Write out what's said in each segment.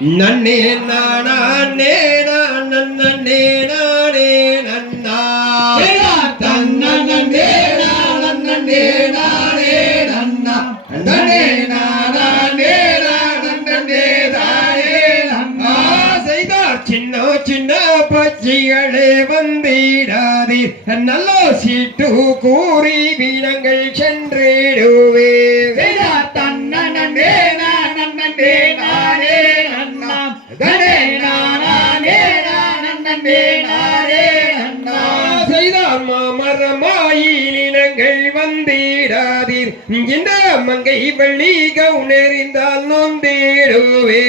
நன்னே நானே நன்னே நானே நன்னா தன்னே நன்னே நானே நன்னா நன்னே. நானே நன்னே தானே நன்னா செய்தார் சின்ன சின்ன பச்சிகளே வந்திடாதே நல்லோ சீட்டு கூறி வீரங்கள் சென்றிடுவே மாமரமாயினங்கள் வந்திடாதீர். இந்த மங்கை வள்ளி கவுனறிந்தால் நொந்தேடுவே.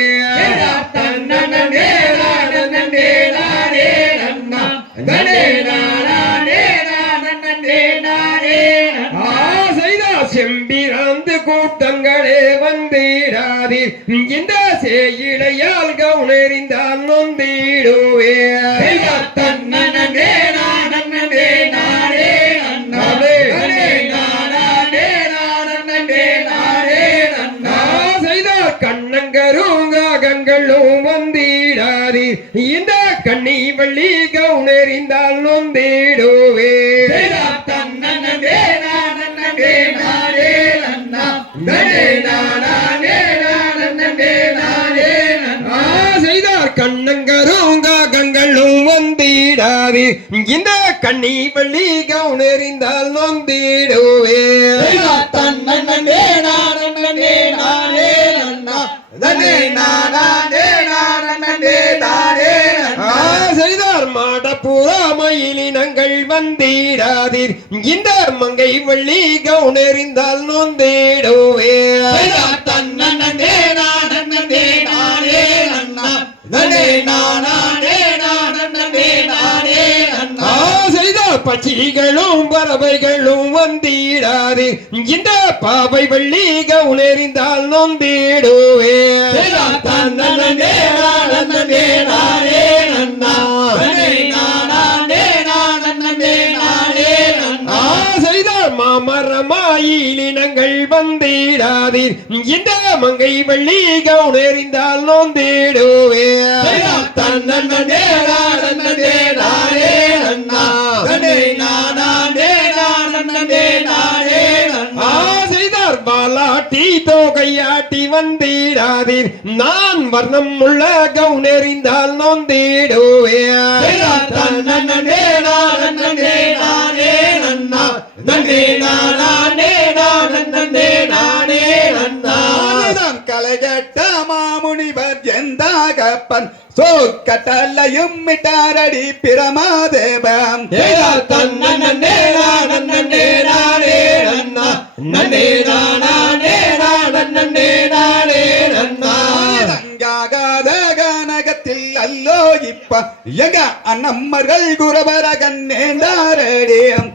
செம்பிராந்து கூட்டங்களே வந்திடாதீர். இந்த சேயிழையால் கவுனறிந்தால் நொந்திடுவே. செய்தார் கண்ணங்கருங்காகங்களும் வந்திடாதீர் இந்த கண்ணி வள்ளி கவுனறிந்தால் நொந்திடுவே. செய்தார் கண்ணங்கருங்காகங்களும் வந்திடாதீர் இந்த கண்ணி வள்ளி கவுனறிந்தால் நொந்திடுவே. ஆ, செய்தார் மாடப்புறாமயிலினங்கள் வந்திடாதீர் இந்த மங்கை வள்ளி கவுனறிந்தால் நொந்திடுவே. ஆ, செய்தார் பட்சிகளும் பறவைகளும் வந்திடாதீர் இந்த பாவை வள்ளி கவுனறிந்தால் நொந்திடுவே. மாமரமாயிலினங்கள் வந்திடாதீர் இந்த மங்கை வள்ளி கவுனறிந்தால் நொந்திடுவே. ஆ, வந்திடாதீர் நான் வர்ணம் உள்ள கவுனறிந்தால் நொந்திடுவே. நானேதான் கலைகட்ட மாமுனிவர் எந்தாகப்பன்? சோக்கட்டல்லையும் மிட்டாரடி பிரமாதேவம். தங்காகாத கானகத்தில் அல்லோ இப்ப எங்க அண்ணம்மர்கள் குரவரகன் நேண்டாரடியம்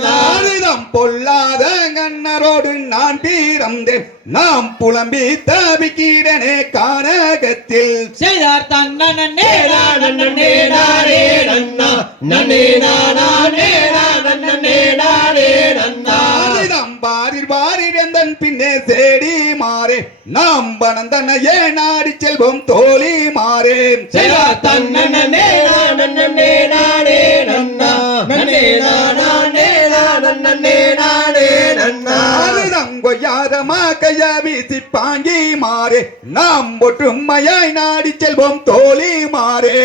நாரிதம் பொல்லாத கண்ணரோடு நான் பீரந்தேன் நாம் புலம்பி தவிக்கிறனே கானகத்தில். செய்தார் தன்னே நன்னே நானே நன்னா நன்னே நானே பாரிடந்தன் பின்னே சேடி மாறே. நாம் பணந்தனையே நாடி செல்வோம் தோழி மாறே. செய்தார் தன்னே நானே நன்னா நன்னே. நானே நன்னே நானே நன்னா நாரிதம் கொய்யாரமா கையா வீசி பாங்கி மாறே. நாம் ஒற்றுமையாய் நாடி செல்வோம் தோழி மாறே.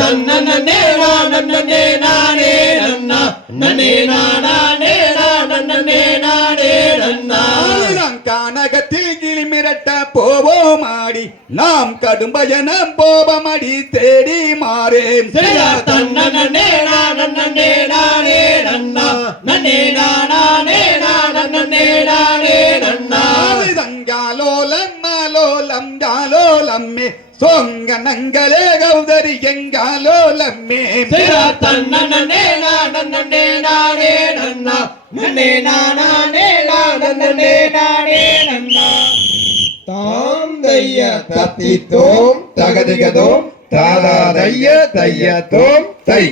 தன்னே நானே நன்னா. நன்னே நானே கிளி மிரட்ட போவோம் ஆடி நாம் கடும் பயணம் போவமடி தேடி மாறே செய்தார் தன்னே நன்னே நானே நன்னா நன்னே. நானே நன்னே நானே நன்னா. நாரிதங்காலோலம் மாலோலம் ஜாலோலம்மே சொங்க நங்களே கௌதரி எங்காலோலம்மே செய்தார் தன்னே நன்னே நானே நன்னா நன்னே. நானே நன்னே நானே తాదయ్య తత్తితో తగదిగదో తాదాదయ్య తయ్యతో తై.